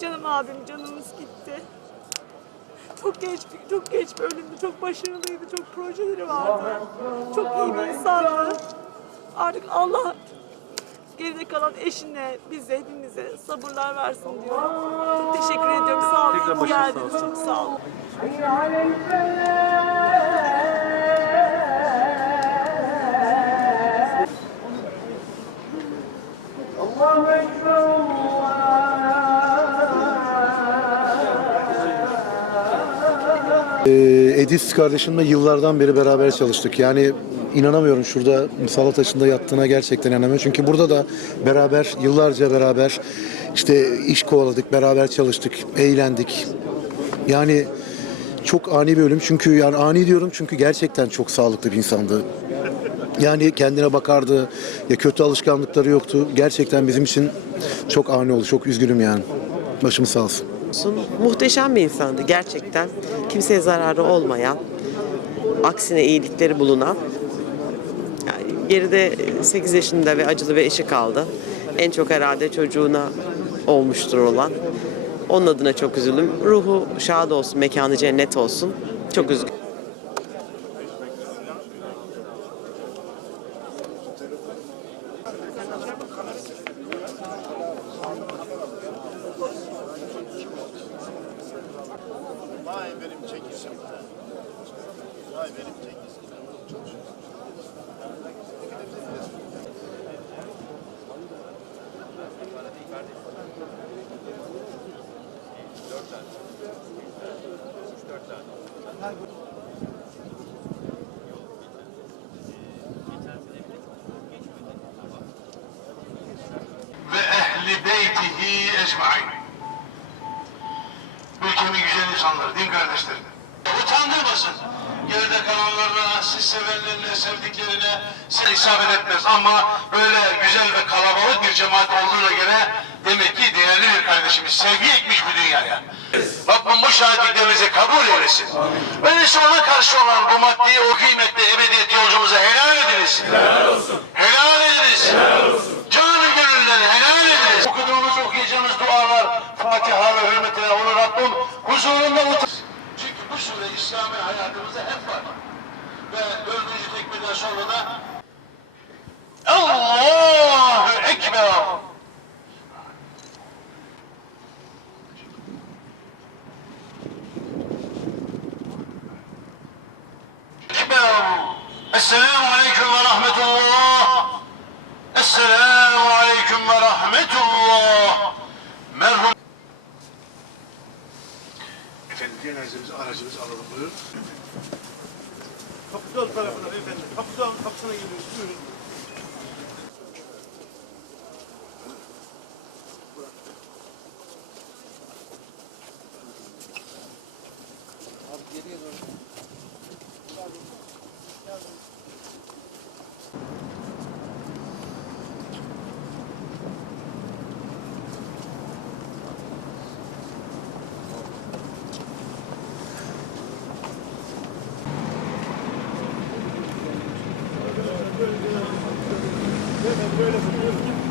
Canım abim canımız gitti. Çok genç, bir- çok genç bir ölümdü. Çok başarılıydı. Çok projeleri vardı. Çok iyi bir insandı. Artık Allah geride kalan eşine, bize, hepimize sabırlar versin diyorum. Çok teşekkür ediyorum. Sağ olun. Tekrar başınız sağ geldiniz. olsun. Çok sağ olun. Edis kardeşimle yıllardan beri beraber çalıştık. Yani inanamıyorum şurada Salataşı'nda yattığına gerçekten inanamıyorum. Çünkü burada da beraber, yıllarca beraber işte iş kovaladık, beraber çalıştık, eğlendik. Yani çok ani bir ölüm çünkü yani ani diyorum çünkü gerçekten çok sağlıklı bir insandı. Yani kendine bakardı, ya kötü alışkanlıkları yoktu. Gerçekten bizim için çok ani oldu, çok üzgünüm yani. Başımız sağ olsun. Olsun. Muhteşem bir insandı gerçekten. Kimseye zararı olmayan, aksine iyilikleri bulunan. Yani geride 8 yaşında ve acılı bir eşi kaldı. En çok herhalde çocuğuna olmuştur olan. Onun adına çok üzüldüm. Ruhu şad olsun, mekanı cennet olsun. Çok üzgünüm. Vay benim çekişim. Vay benim ve ehli beytihi ecmain. İnsanları, din kardeşlerim. Utandırmasın. Geride kalanlarına, siz sevenlerine, sevdiklerine size isabet etmez. Ama böyle güzel ve kalabalık bir cemaat olduğuna göre demek ki değerli bir kardeşimiz. Sevgi ekmiş bu dünyaya. Rabbim bu şahitliklerinizi kabul eylesin. Öyleyse ona karşı olan bu maddi, o kıymetli ebediyet yolcumuza helal ediniz. Helal olsun. Helal ediniz. Helal olsun. Canı gönülleri helal ediniz. Okuduğumuz, okuyacağımız dualar, Fatiha ve hürmetine onu Rabbim huzurunda utan. Çünkü bu sure İslami hayatımızda hep var. Ve dördüncü tekbirden sonra da Allahu Ekber. Ekber. Esselamu Aleyküm ve Rahmetullah. Esselamu Aleyküm ve Rahmetullah. Merhum. Efendim cenazemizi aracımız alalım buyurun. Kapıdal tarafına beyefendi. Kapıdal kapısına geliyoruz. Buyurun. Böyle buyurun.